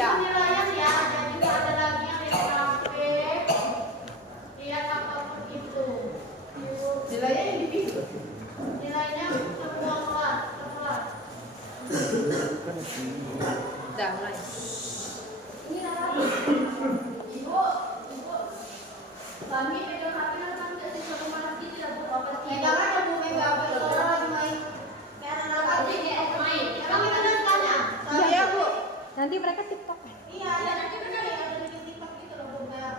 Ini penilaian ya, jadi nggak ada lagi yang SKP. Lihat apapun itu. Nilainya yang dipilih. Nilainya semua kelas. Dah mulai. Ini apa? Ibu, kami pegang HP kan kami tidak bisa kemana sih, tidak buat apa sih? Pegangan ya Bu, pegang HP orang lagi main. Kayak anak lagi main. Kami benar tanya. Iya Bu. Nanti mereka TikTok. Iya, ya nanti benar ya ada di TikTok gitu loh, Bu, kayak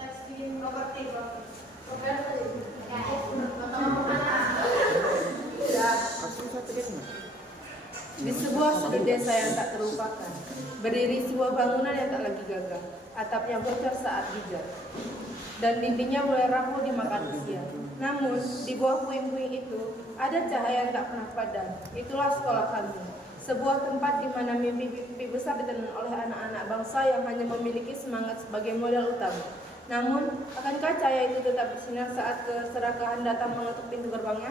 teks bikin properti. Di sebuah sudut desa yang tak terlupakan, berdiri sebuah bangunan yang tak lagi gagah. Atapnya bocor saat hujan, dan dindingnya mulai rapuh dimakan usia. Namun, di bawah puing-puing itu, ada cahaya yang tak pernah padam. Itulah sekolah kami. Sebuah tempat di mana mimpi-mimpi besar ditenun oleh anak-anak bangsa yang hanya memiliki semangat sebagai modal utama. Namun, akankah cahaya itu tetap bersinar saat keserakahan datang mengetuk pintu gerbangnya?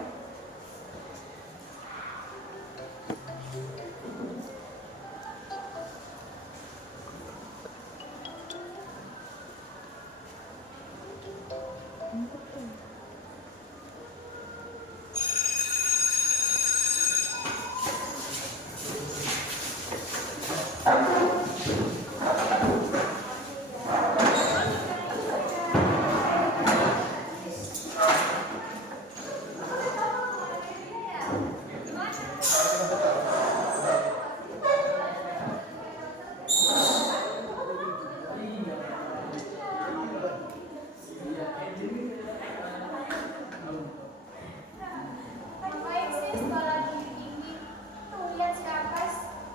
Baik sih sekolah tinggi. Tuh lihat si Akas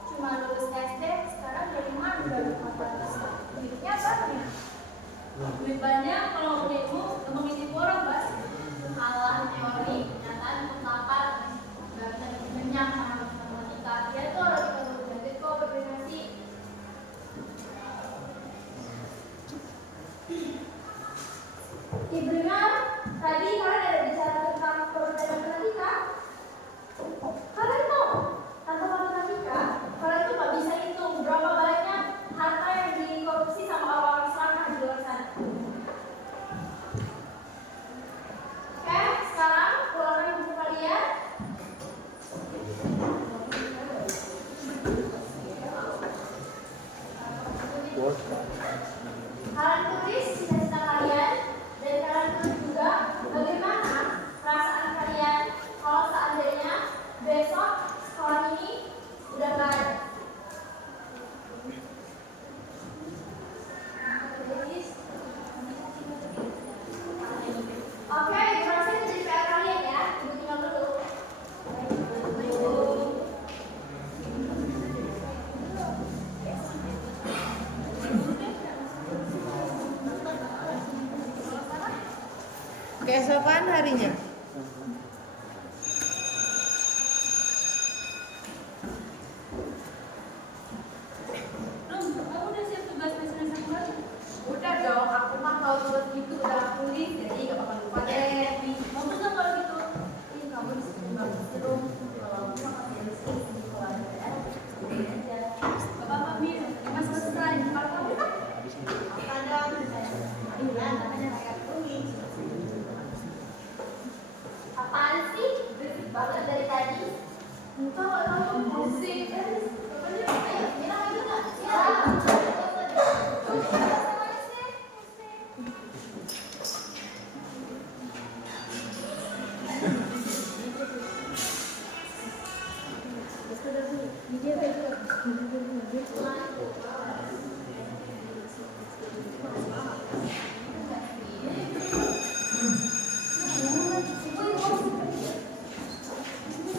cuma lulus SD, sekarang dari mana baru kampus. Duitnya banyak. Duit banyak kalau punya ilmu, gampang ngisi orang Bas. Alah teori, kenyataan lapar, nggak bisa kenyang sama matematika. Dia tuh orang kita belajar kok berprestasi. Benar, tadi kalian ada bicara tentang produk matematika. Kalian tahu tentang matematika? Kalian tuh nggak bisa hitung berapa banyak harta yang dikorupsi sama orang-orang serakah di luar sana. Oke, sekarang ulangin buku kalian. Kalian tulis cita-cita kalian. Dan kalian tulis juga bagaimana perasaan kalian kalau seandainya besok sekolah ini udah nggak ada. Oke, berhasil jadi PR kalian ya. Ibu tinggal dulu. Keesokan harinya, Kamu udah siap tugas semester baru? udah dong, aku mah kalau tulis gitu udah tulis, jadi gak bakal lupa deh. Bagus dong kalau gitu. Ih, kamu disiplin banget sih dong. Kalau aku mah pakai disiplin kalau ada PR, udah aja. Gak apa-apa Mir, cuma selesai. Kalau kamu kan? Kadang iya, namanya kayak tulis. Apaan sih? Berisik banget dari tadi. Entah kalau kamu musik, Pokoknya apa ya? Bilang aja nggak? Ya.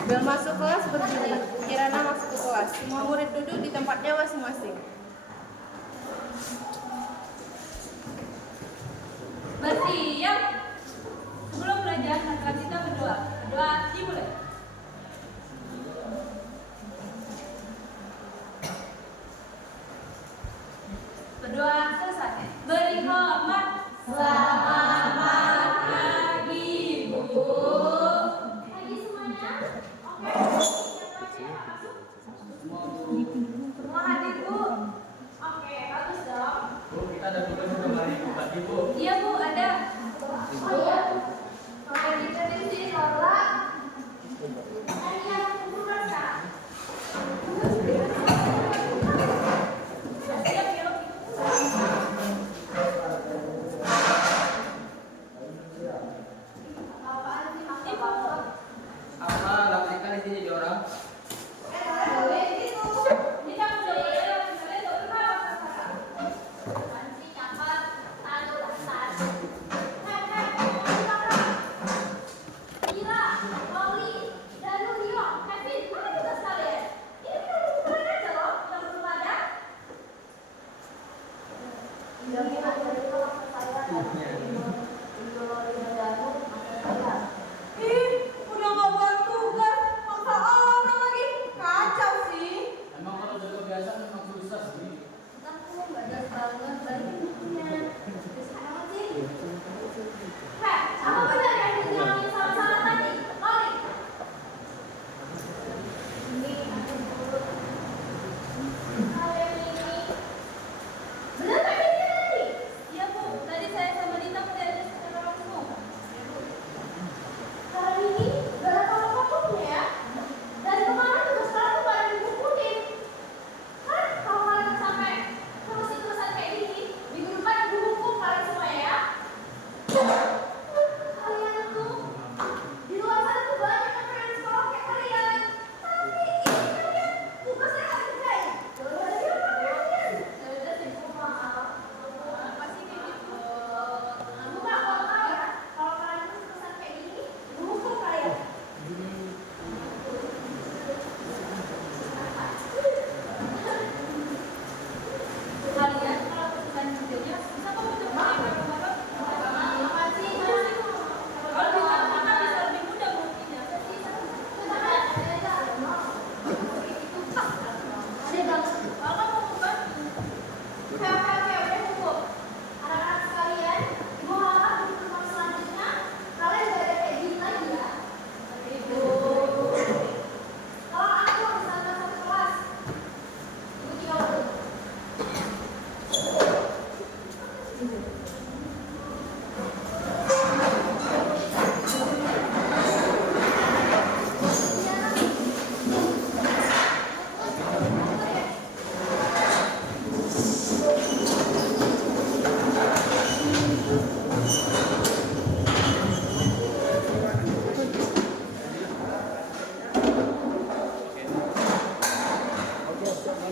Bel masuk kelas berbunyi. Kirana masuk ke kelas. Semua murid duduk di tempatnya masing-masing. Bersiap. Sebelum belajar, mari kita berdoa. Berdoa dimulai. Berdoa selesai. Beri hormat. Selamat pagi, Bu. Pagi semuanya. Oke. Semua hadir, Bu. Oke.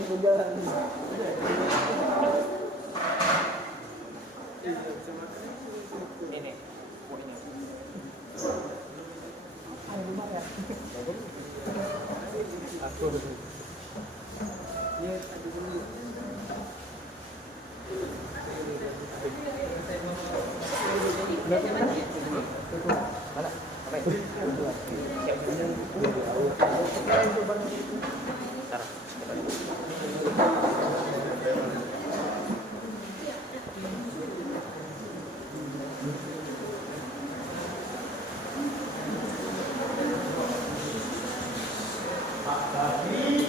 Ini kuahnya. Aku betul. Iya, tadi dulu. Mana? Apa itu?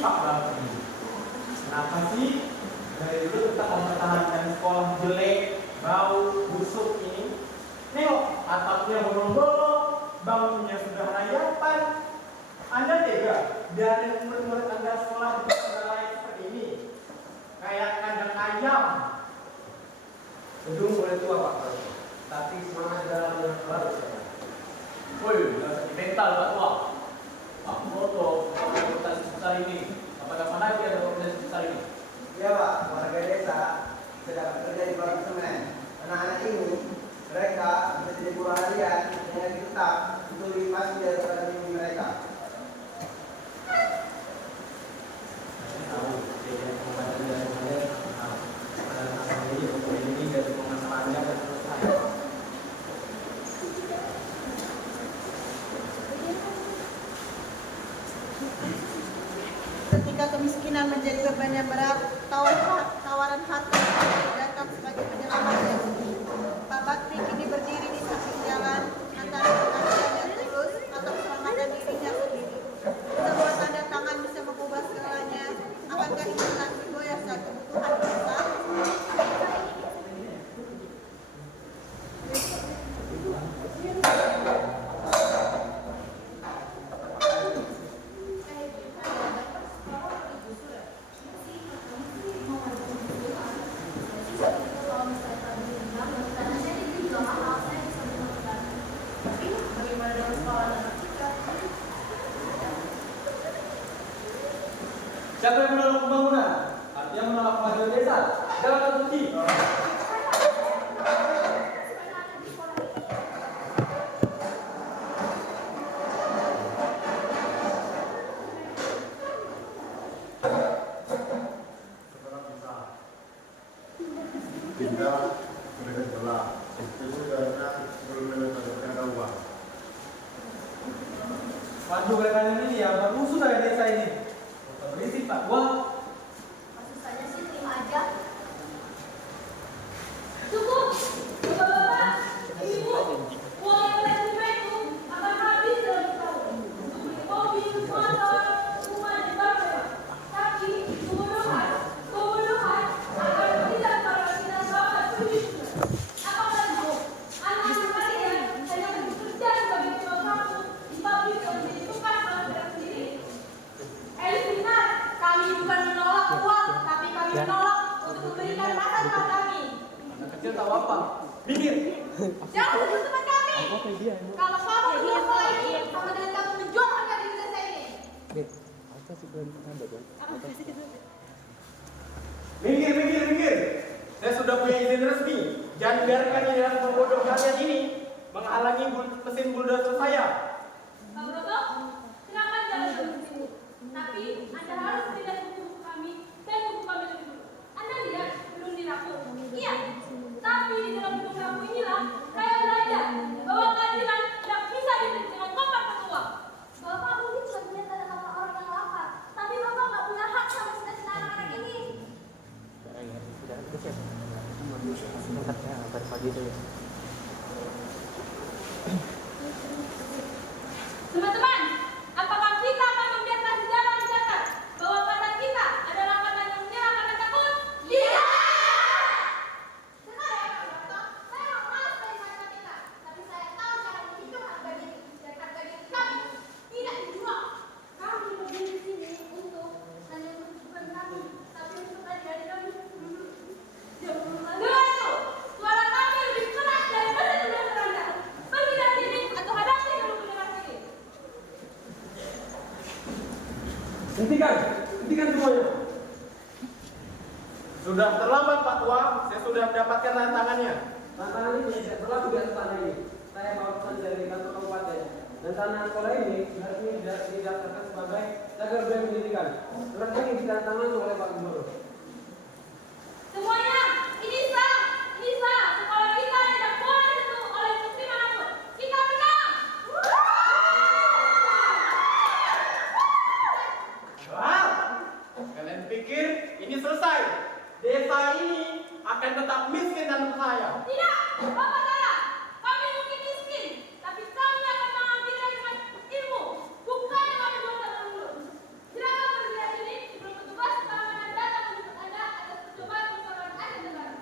Pak Bakri, kenapa sih dari dulu tetap mempertahankan sekolah jelek, bau, busuk ini? Nengok, atapnya bolong-bolong, bangunnya sudah rayapan. Anda tega dari murid-murid Anda sekolah di tempat lain seperti ini? Kayak kandang ayam. Gedung boleh tua Pak, tapi semangat dalam yang baru saya. Woi, jangan sakit mental Pak Tua. Pak Moto, organisasi besar ini. Kapan-kapan lagi ada organisasi besar ini? Iya Pak, warga desa sedang bekerja di bawah semen. Anak-anak ini, mereka bisa jadi buruh harian dengan tetap untuk lebih pasti daripada mimpi mereka. Tahu, jadi pengobatan dari saya. Pada masalah ini dari pemasalannya dan selesai. Ketika kemiskinan menjadi beban yang berat, tawaran hati datang sebagai penyelamatnya. Pak Bakri kini berdiri di samping jalan antara pengabdian yang tulus atau keselamatan dirinya sendiri. Sebuah tanda tangan bisa mengubah segalanya. Akankah ini nanti goyah saat kebutuhan kita? Siapa yang menolak pembangunan? Artinya menolak kemajuan desa. Jangan terpuji. Tinggal mereka sebelah itu karena sebelum mereka ada uang. Maju kalian ini ya, bermusuh dari desa ini. Berisik Pak Tua. Maksud saya sih terima aja. Cukup, bapak-bapak, ibu, uang yang kalian terima itu akan habis dalam setahun. Untuk beli mobil, motor, rumah dan barang. Tapi kebodohan akan tidak para kita bapak sulit. Apalagi anak-anak kalian hanya bekerja sebagai tukang sapu di pabrik yang menjadi tukang sapu sendiri. Elit benar, kami bukan menolak uang, tapi kami menolak untuk memberikan masa depan kami. Anak kecil tahu apa? Minggir. Jangan sentuh teman kami. Kalau kamu menjual sekolah ini, sama dengan kamu menjual harga diri desa ini. Minggir. Saya sudah punya izin resmi. Jangan biarkan yang membodoh kalian ini menghalangi mesin bulldozer saya. Pak Broto, silakan jalan ke sini. Tapi Anda harus melihat buku kami dan buku kami lebih dulu. Anda lihat belum dirampung. Iya, tapi di dalam buku kamu inilah saya belajar bahwa keadilan tidak bisa dibeli dengan kotak ketua. Bapak mungkin cuma punya tanda nama orang yang lapar, tapi Bapak nggak punya hak sama cita-cita anak-anak ini. Teman-teman, apakah kita akan membiarkan sejarah mencatat bahwa kata kita adalah kata yang menyerah karena takut? Tidak! Benar ya, Pak Broto? Saya mau malas dari matematika, tapi saya tahu cara menghitung harga diri, dan harga diri kami tidak dijual. Kami berdiri di sini hanya untuk bukan kami, tapi untuk adik-adik kami. Dengar itu, suara kami lebih keras dari mesin bulldozer Anda. Pergi dari sini atau hadapi seluruh pendengar sini. Hentikan semuanya. Sudah terlambat Pak Tua, saya sudah mendapatkan tantangannya. Tantangan ini tidak berlaku di atas tanah ini. Saya bawa pesan dari kantor kabupaten. Dan tanah sekolah ini harusnya didaftarkan sebagai cagar budaya pendidikan. Surat ini ditandatangani oleh Pak Gubernur. Semuanya, ini sah, sekolah kita tidak boleh disentuh oleh bukti manapun. Kita menang. Wah, kalian pikir ini selesai? Desa ini akan tetap miskin dan kaya. Tidak, Bapak Tara, kami mungkin miskin, tapi kami akan mengambilnya dengan ilmu, bukan dengan perbuatan mulut. Silakan berdiri di sini sebelum petugas keamanan datang menjemput Anda atas percobaan pencalonan Anda negara.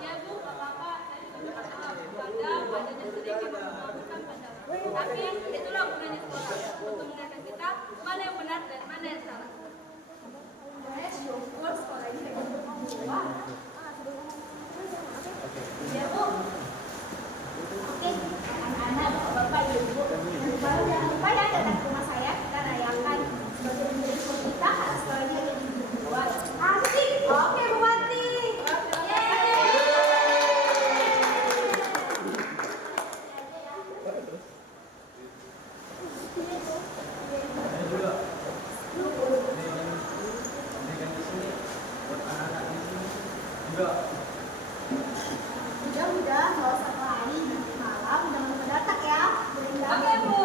Ya Bu, Pak Bapak, saya juga minta maaf. Kadang adanya sedikit mempermalukan pandangan. Tapi itulah gunanya sekolah, untuk mengingatkan kita mana yang benar dan mana yang salah. Syukur sekolah ini dengan berubah. Ya Bu. Oke, anak-anak, Bapak, Ibu. Baru jangan lupa ya datang ke rumah saya, kita rayakan sebagai menjadi kita harus sekolah ini lebih dibuat. Asik. Oke, Bupati. Udah, nggak usah lari nanti malam, jangan lupa datang ya. Oke, Bu.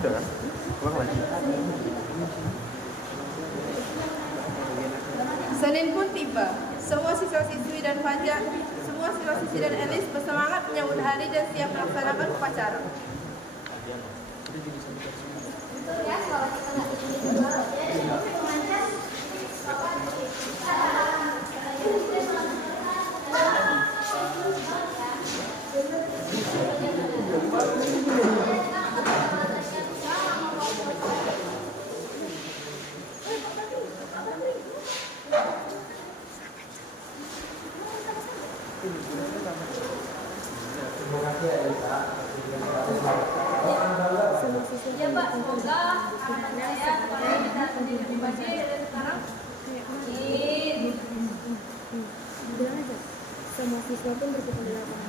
Udah kan? Ulang lagi. Senin pun tiba. Semua siswa-siswi dan pajak, semua siswa-siswi dan elis bersemangat menyambut hari dan siap melaksanakan upacara. Ya, kalau kita nggak bikin juga, pemancar, ya Pak, semoga anak saya sekolah bisa menjadi lebih baik dari sekarang. Amin. Semua siswa pun berkumpul di lapangan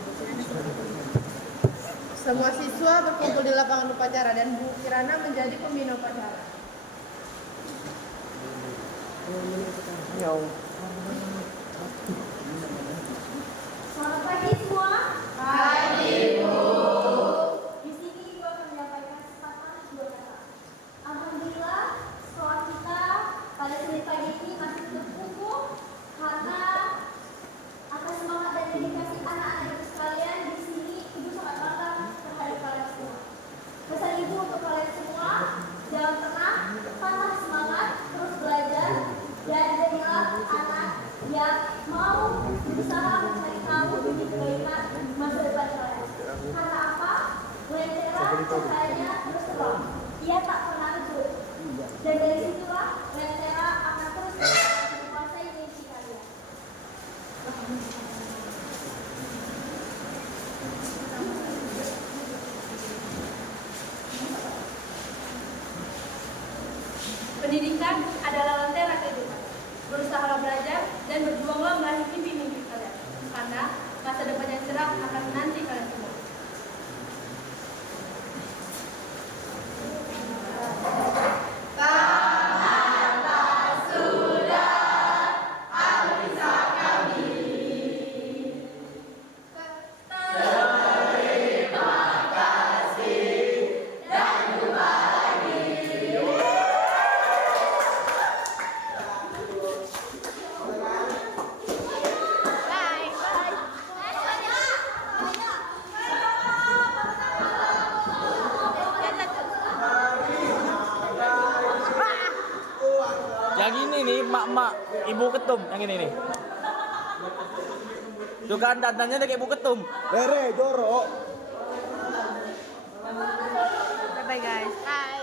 Semua siswa berkumpul di lapangan upacara dan Bu Kirana menjadi pembina upacara. Selamat pagi semua. Pagi, Bu. Di sini Ibu akan menyampaikan sepatah dua kata. Alhamdulillah, sekolah kita pada Senin pagi ini masih terkumpul karena atas semangat dan dedikasi anak-anak itu sekalian di sini Ibu sangat bangga terhadap kalian semua. Pesan Ibu untuk kalian semua, jangan pernah patah semangat, terus belajar dan jadilah anak yang mau berusaha mencari tahu demi kebaikan masa depan kalian. Karena apa? Lentera percayanya terus terang. Ia tak pernah lenyap. Dan dari situlah Lentera akan terus menguasai mimpi kalian. Pendidikan adalah lentera kehidupan. Berusahalah belajar dan berjuanglah meraih mimpi-mimpi kalian. Karena masa depan yang cerah akan menanti kalian semua. Yang ini nih, mak-mak, ibu ketum, yang ini nih. Tuh kan dandannya udah kayak ibu ketum. Jorok. Bye bye guys. Bye.